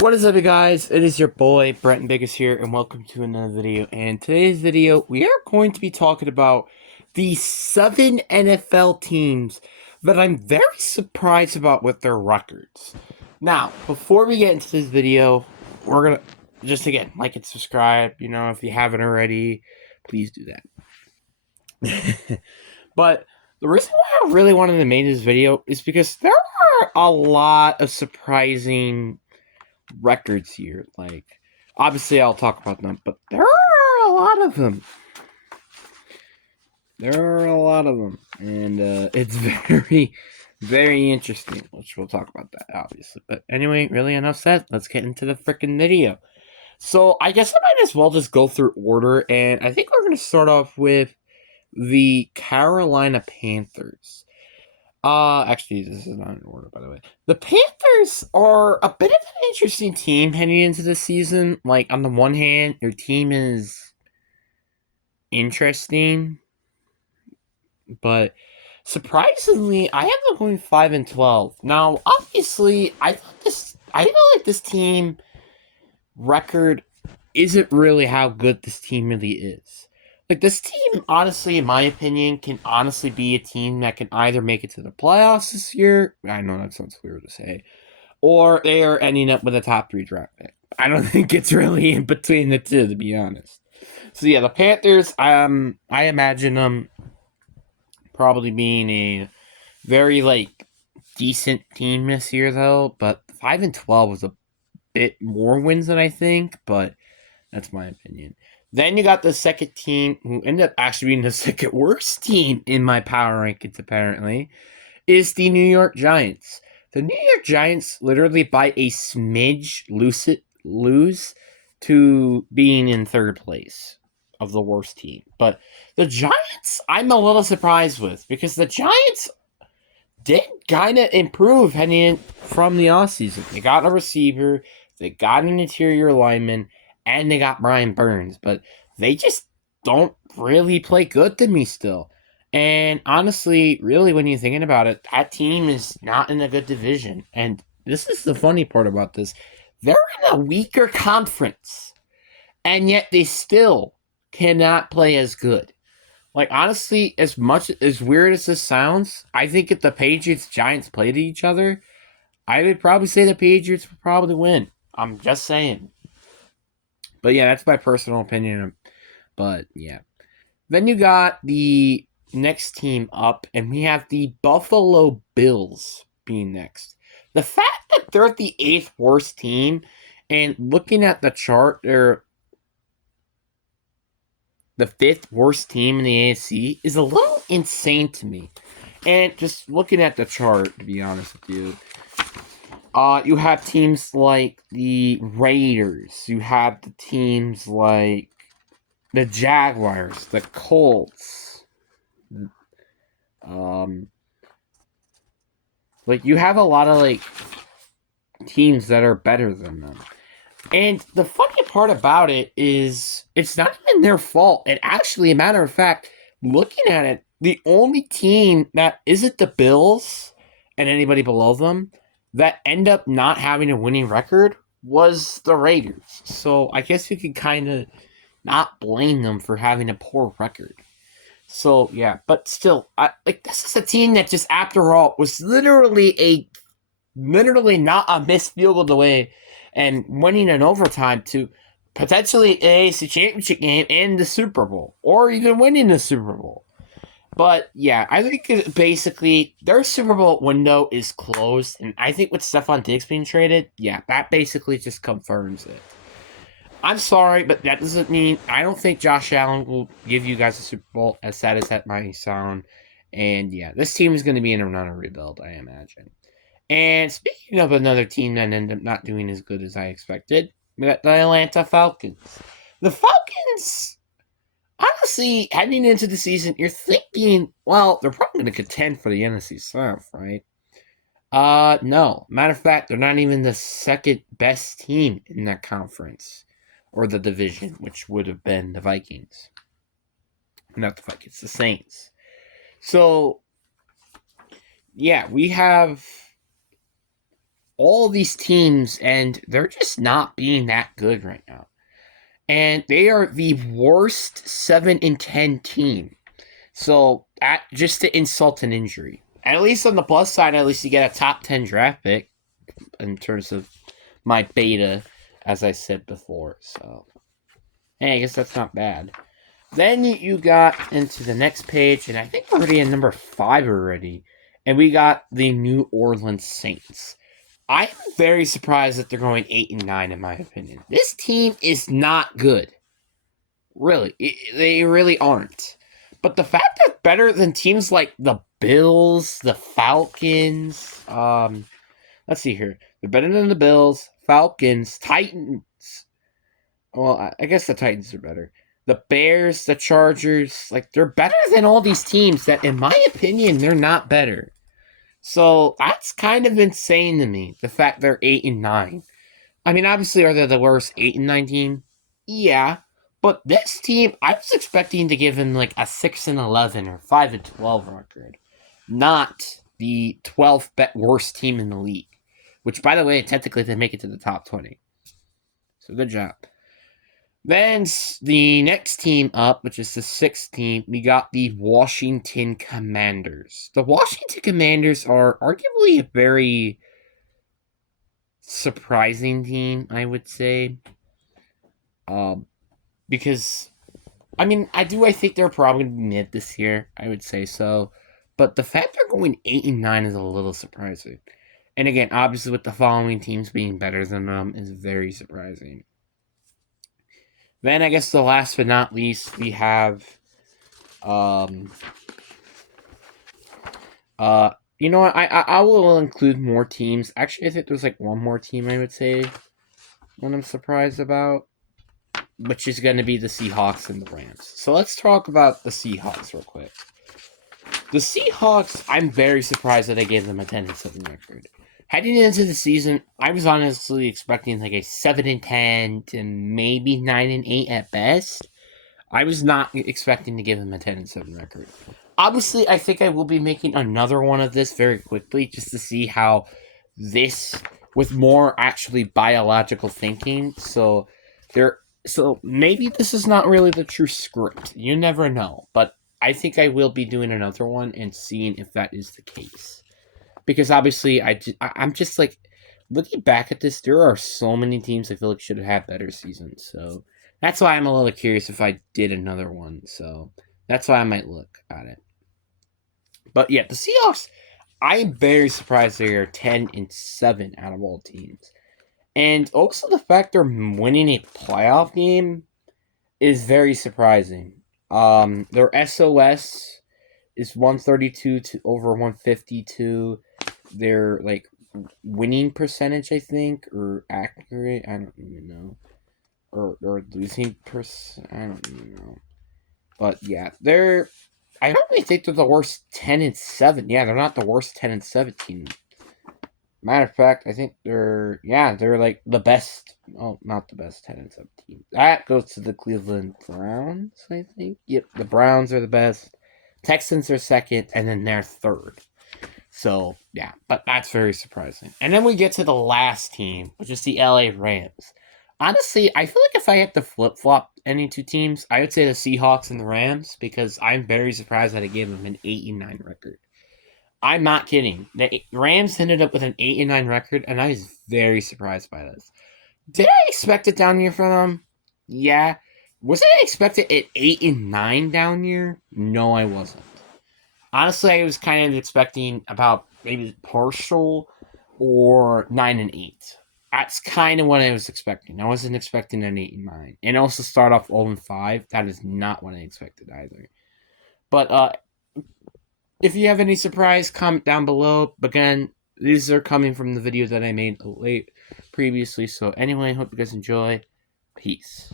What is up, you guys? It is your boy, Brenton Biggest here, and welcome to another video. And today's video, we are going to be talking about the 7 NFL teams that I'm very surprised about with their records. Now, before we get into this video, we're going to, just again, like and subscribe. If you haven't already, please do that. But the reason why I really wanted to make this video is because there are a lot of surprising records here. Like, obviously, I'll talk about them, but there are a lot of them. And it's very, very interesting, which we'll talk about that, obviously. But anyway, really enough said, let's get into the freaking video. So, I guess I might as well just go through order, and I think we're going to start off with the Carolina Panthers. Actually, this is not in order, by the way. The Panthers are a bit of an interesting team heading into the season. Like, on the one hand, their team is interesting, but surprisingly, I have them going 5-12. Now, obviously, I feel like this team record isn't really how good this team really is. Like, this team, honestly, in my opinion, can honestly be a team that can either make it to the playoffs this year. I know that sounds weird to say. Or they are ending up with a top 3 draft pick. I don't think it's really in between the two, to be honest. So, yeah, the Panthers, I imagine them probably being a very, decent team this year, though. But 5-12 was a bit more wins than I think, but that's my opinion. Then you got the second team, who ended up actually being the second worst team in my power rankings, apparently, is the New York Giants. The New York Giants literally by a smidge lose to being in third place of the worst team. But the Giants, I'm a little surprised with, because the Giants did kind of improve heading in from the offseason. They got a receiver, they got an interior lineman, and they got Brian Burns, but they just don't really play good to me still. And honestly, really, when you're thinking about it, that team is not in a good division. And this is the funny part about this. They're in a weaker conference, and yet they still cannot play as good. Like, honestly, as much as weird as this sounds, I think if the Patriots Giants played each other, I would probably say the Patriots would probably win. I'm just saying. But yeah, that's my personal opinion. But yeah. Then you got the next team up, and we have the Buffalo Bills being next. The fact that they're the 8th worst team, and looking at the chart, they're the 5th worst team in the AFC, is a little insane to me. And just looking at the chart, to be honest with you, you have teams like the Raiders. You have the teams like the Jaguars, the Colts. You have a lot of teams that are better than them. And the funny part about it is it's not even their fault. And actually, a matter of fact, looking at it, the only team that isn't the Bills and anybody below them that end up not having a winning record was the Raiders. So I guess you can kind of not blame them for having a poor record. So yeah, but still, this is a team that just, after all, was literally not a missed field goal away and winning in overtime to potentially an AFC Championship game and the Super Bowl, or even winning the Super Bowl. But yeah, I think basically their Super Bowl window is closed, and I think with Stephon Diggs being traded, yeah, that basically just confirms it. I'm sorry, but that doesn't mean I don't think Josh Allen will give you guys a Super Bowl, as sad as that might sound. And yeah, this team is going to be in another rebuild, I imagine. And speaking of another team that ended up not doing as good as I expected, we got the Atlanta Falcons. The Falcons, honestly, heading into the season, you're thinking, well, they're probably going to contend for the NFC South, right? No. Matter of fact, they're not even the second best team in that conference or the division, which would have been the Vikings. Not the Vikings, the Saints. So, yeah, we have all these teams, and they're just not being that good right now. And they are the worst 7-10 team. So just to insult an injury. At least on the plus side, at least you get a top 10 draft pick in terms of my beta, as I said before. So, hey, I guess that's not bad. Then you got into the next page, and I think we're already at number 5 already. And we got the New Orleans Saints. I'm very surprised that they're going 8-9, in my opinion. This team is not good. Really. They really aren't. But the fact they're better than teams like the Bills, the Falcons, let's see here. They're better than the Bills, Falcons, Titans. Well, I guess the Titans are better. The Bears, the Chargers, like they're better than all these teams that, in my opinion, they're not better. So that's kind of insane to me. The fact they're 8-9. I mean, obviously, are they the worst 8-9 team? Yeah, but this team, I was expecting to give them like a 6-11 or 5-12 record, not the 12th worst team in the league. Which, by the way, technically they make it to the top 20. So good job. Then the next team up, which is the 6th team, we got the Washington Commanders. The Washington Commanders are arguably a very surprising team, I would say. Because, I mean, I think they're probably going to be mid this year. I would say so. But the fact they're going 8-9 is a little surprising. And again, obviously with the following teams being better than them is very surprising. Then I guess the last but not least, we have, you know what, I will include more teams. Actually, I think there's like one more team I would say one I'm surprised about, which is going to be the Seahawks and the Rams. So let's talk about the Seahawks real quick. The Seahawks, I'm very surprised that I gave them a 10-7 record. Heading into the season, I was honestly expecting like a 7-10 to maybe 9-8 at best. I was not expecting to give them a 10-7 record. Obviously, I think I will be making another one of this very quickly just to see how this, with more actually biological thinking. So maybe this is not really the true script. You never know. But I think I will be doing another one and seeing if that is the case. Because obviously, I'm just like, looking back at this, there are so many teams I feel like should have had better seasons. So that's why I'm a little curious if I did another one. So that's why I might look at it. But yeah, the Seahawks, I'm very surprised they are 10-7 out of all teams. And also the fact they're winning a playoff game is very surprising. Their SOS is 132 to over 152. Their like winning percentage, I think, or accurate, I don't even know, or losing I don't even know. But yeah, I don't really think they're the worst 10-7. Yeah, they're not the worst 10-17. Matter of fact, I think they're like the best. Oh, not the best 10-17. That goes to the Cleveland Browns, I think. Yep, the Browns are the best. Texans are second, and then they're third. So, yeah, but that's very surprising. And then we get to the last team, which is the LA Rams. Honestly, I feel like if I had to flip-flop any two teams, I would say the Seahawks and the Rams, because I'm very surprised that I gave them an 8-9 record. I'm not kidding. The Rams ended up with an 8-9 record, and I was very surprised by this. Did I expect it down here for them? Yeah. Was I expected at 8-9 down here? No, I wasn't. Honestly, I was kind of expecting about maybe partial or 9-8. That's kind of what I was expecting. I wasn't expecting an 8-9. And also start off 0-5. That is not what I expected either. But if you have any surprise, comment down below. Again, these are coming from the video that I made late previously. So anyway, I hope you guys enjoy. Peace.